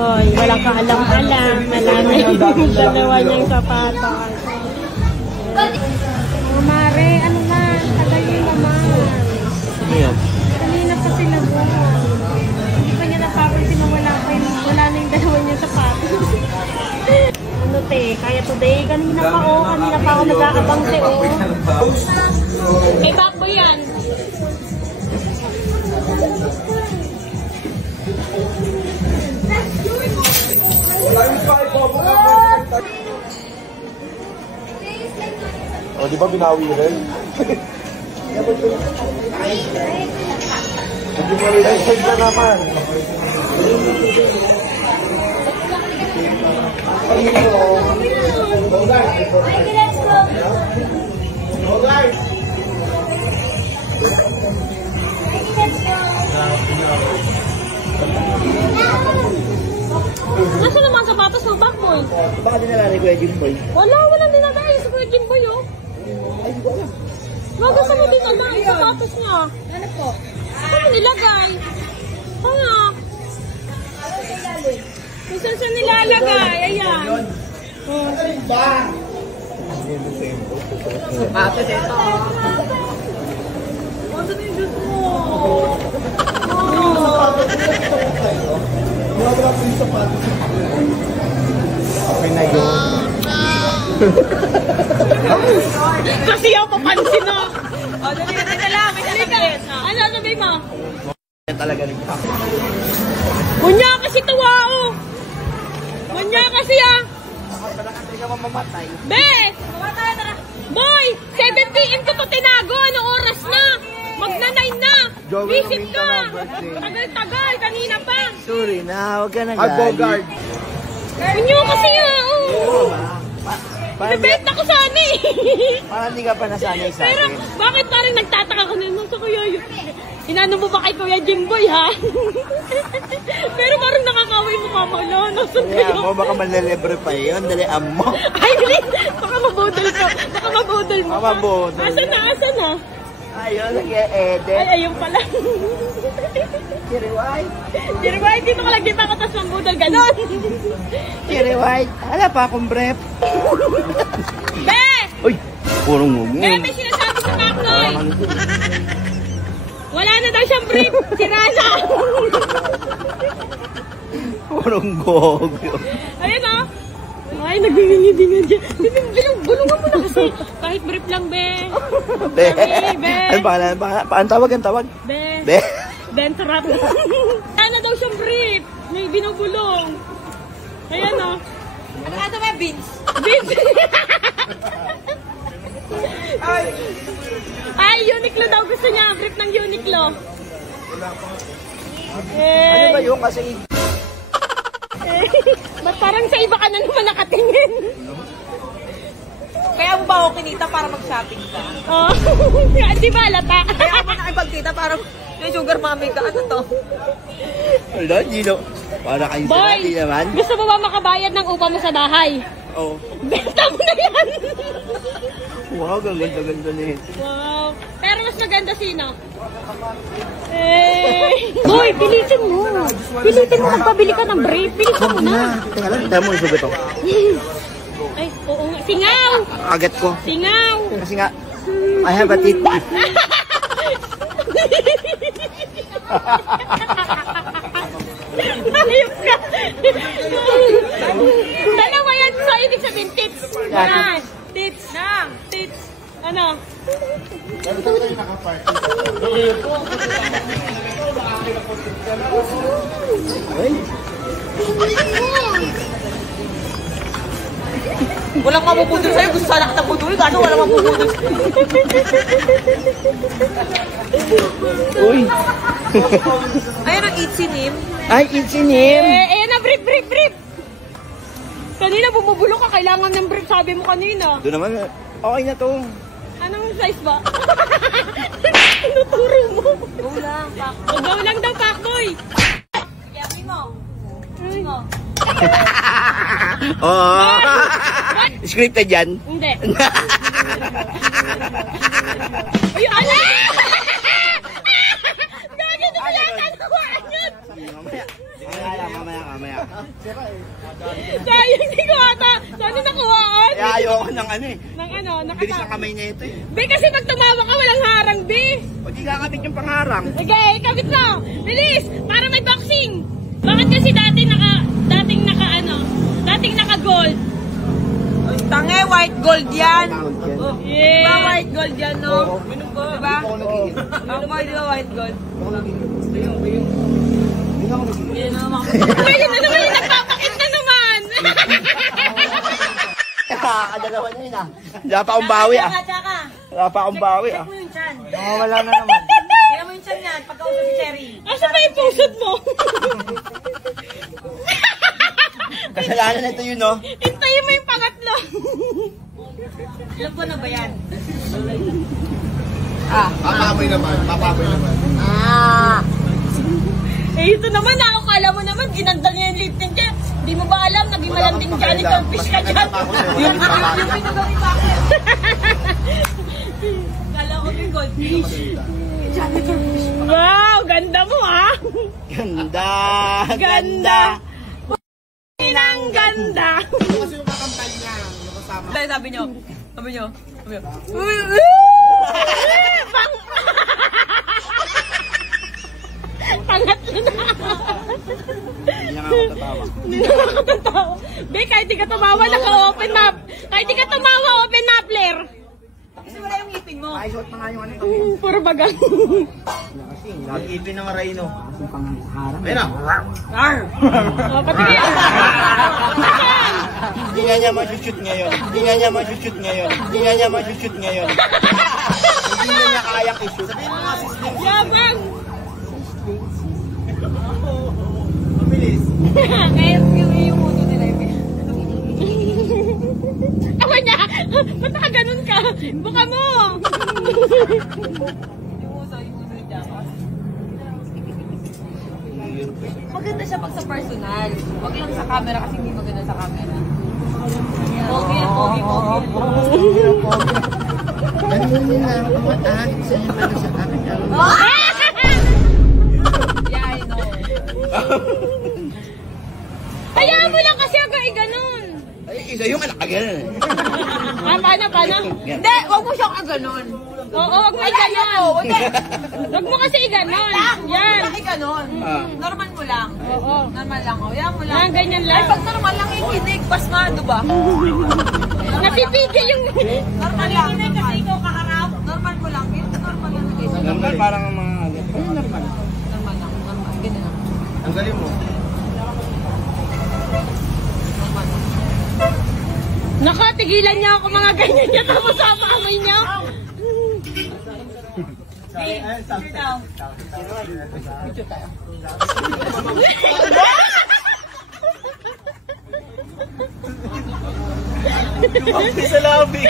Hoy, walang kaalam-alam. Malami yung dalawa niyang sapatos. Oh, Mare, ano na? Tagal yun naman. Kanina pa sila buwan. Hindi pa niya napapansin na wala na yung dalawa niyang sapatos. Ano te, kaya today, kanina pa ako nag-aabang te oh. Kay Bakbo yan. O, di ba binawi rin? Hindi mo rin side na naman. Nasaan naman sapatos ng Bakboy? Baka dinala ni Kuya Jimboy. Walang dinadaan sa Kuya Jimboy oh. Ay, di ko alam. Wag sa mo dito na yung sapatos niya. Ano po? Saan nilagay? Tanga. Kung saan siya nilalagay? Ayan. Sapatos ito. Ano na yung Diyos mo? Okay na yun. Kasi ako papansin na. O, dali na lang. May sasabihin. Ano sasabihin mo? Yan talaga rin. Munya kasi tuwa oh. Munya kasi ah. Hindi ka mamamatay. Be! Boy! 7 PM ko to tinago. Anong oras na? Magna-9 na. Visit ka. Tagal-tagal. Kanina pa. Sorry na, huwag ka na galit. Munya kasi ah. Oh. Nabenta ko sana eh. Parang hindi ka pa nasanay sa Pero akin. bakit parang nagtataka ko na sa Kuya yun? Inano mo ba kay Kuya Jimboy ha? Pero parang nakakaway mo ka mo. Nasaan Kaya kayo? mo, baka malilibre pa yun. Dalian mo. Ay, baka mabudol ka. Baka mabudol mo. Mabudol. Asan na? Asan na? Ayun, nag-e-edit. Ay, ayun pala. Cherry White. Jerry White, dito ka lang kita ko tas mabudol. Ganon. Cherry White. Hala pa akong brep. Be! Uy, purong mo. Be, may sinasabi sa Makoy. Wala na daw siyang brief. Sira na. Purong gogyo. Ayun o. Ay, nagbihingi nga dyan. Bulungan mo na kasi. Kahit brief lang, be. Be. Be. Ano ba? Ang tawag, ang tawag? Be. Be. Bentrap. Wala na daw siyang brief. May binubulong. Ayan o. Ano ka ito ba, Vince? Vince. Ay, Uniqlo daw gusto niya. Brief ng Uniqlo. Ano ba yun kasi? Ba't parang sa iba ka na naman nakatingin? Kaya mo ba ako kinita para mag-shopping ka? Oh, di ba lata? Kaya ako nakipagkita para yung sugar mommy ka. Ano to? Wala, Gino. Para kayo sa Boy, natin naman. gusto mo ba makabayad ng upa mo sa bahay? Oo. Benta mo na yan! Wow, gaganda-ganda na yun. Wow. Pero mas maganda sino? Boy, pilitin mo. Pilitin mo magpabili ka ng brief. Pilitin mo na. Teka lang, tayo mo yung sugat ako. Ay, oo nga. Singaw! Agat ko. Singaw! Kasi nga, I have a teeth. Ayop ka! Dalawa yan. So, ibig sabihin, tips. Yan. Tips. Tips. Ano? Walang mapupudol sa'yo. Gusto sana kita pudulin. Kaso walang mapupudol sa'yo. Uy! Ayun, Itzy Nim. Ay, Itzinim. Eh, na, brief. Kanina bumubulong ka, kailangan ng brief, sabi mo kanina. Doon naman, okay na to. Anong size ba? Tinuturo mo. Go lang, pak. Ugaw lang daw, Pakboy. Yamin mo. Yamin mo. Oo. Scripted yan. Hindi. Ay, ano? Gagi, di ba yata nakuhaan yun? Mamaya. Sayang, di ko ata. Sana nakuhaan. Kaya ayoko ng ano eh. Nang ano, Bilis ang kamay niya ito eh. Be, kasi pag tumawa ka, walang harang, Be. Pag di kakabit yung pangarang. Sige, kabit mo. Bilis, para may boxing. Bakit kasi dating naka-gold? Tange, white gold yan. Yeah. Diba white gold yan, no? Diba? Boy, diba white gold? Yan naman. Ayun na naman yung nagpapakit na naman. Kadalawa na yun ah. Wala pa akong bawi ah. Tsaka. Wala pa akong bawi ah. Check mo yung chan. Wala na naman. Kaya mo yung chan yan, pagkausap si Cherry. Asa ba yung pusod mo? Kasalanan na ito yun no. Hintayin mo yung pangatlo. Alam ko na ba yan? Papaboy naman. Eh, ito naman, nakakala mo naman, ginandal niya yung lip tint niya. Di mo ba alam, naging malanding janitor fish ka dyan. Yung pinagawin pa ako. Kala ko yung goldfish. Janitor fish. Wow, ganda mo ha. Ganda. Inang ganda. Kasi yung kakambal niya, yung kasama. Dahil sabi nyo. Pangatlo na. Hindi na nga ako tatawa. Hindi na ako tatawa. Be, kahit di ka tumawa, naka-open map. Kahit di ka tumawa, open mapler. Kasi wala yung ngipin mo. Ay, suot pa nga yung ano. Puro bagang. Nag-ipin ng rhino. Ayun na. Oh, pati kaya. Hindi nga niya ma-shoot ngayon. Hindi nga niya ma-shoot ngayon. Hindi na niya kayang i-shoot. Sabihin mo nga si Slim. Yabang. Mabilis. Kaya yung uno nila yung Tawa niya. Ba't nakaganon ka? Buka mo. yung uso niya. Maganda siya pag sa personal. Huwag lang sa camera kasi hindi maganda sa camera. Pogi yan, pogi. Yeah, I know. Hayaan mo lang kasi ako ganon. Ay, isa yung anak ka ganun. Paano? Hindi, huwag mo siyang ganon. Oo, wag mo ganon. Wag mo kasi ganon. Yan. Laki ganon. Normal mo lang. Oo. Normal lang. O, yan mo lang. Yan, ganyan lang. Ay, pag normal lang yung kinig, pasmado ba? Napipigil yung... Normal lang. Kinig kasi ikaw kaharap. Normal mo lang. Yung normal lang. Normal parang ang mga agad. Normal lang. Normal. Ganyan lang. Ang galing mo. Normal lang. Nakatigilan niya ako mga ganyan niya tapos sa kamay niya. Hey, here now. Sa labing.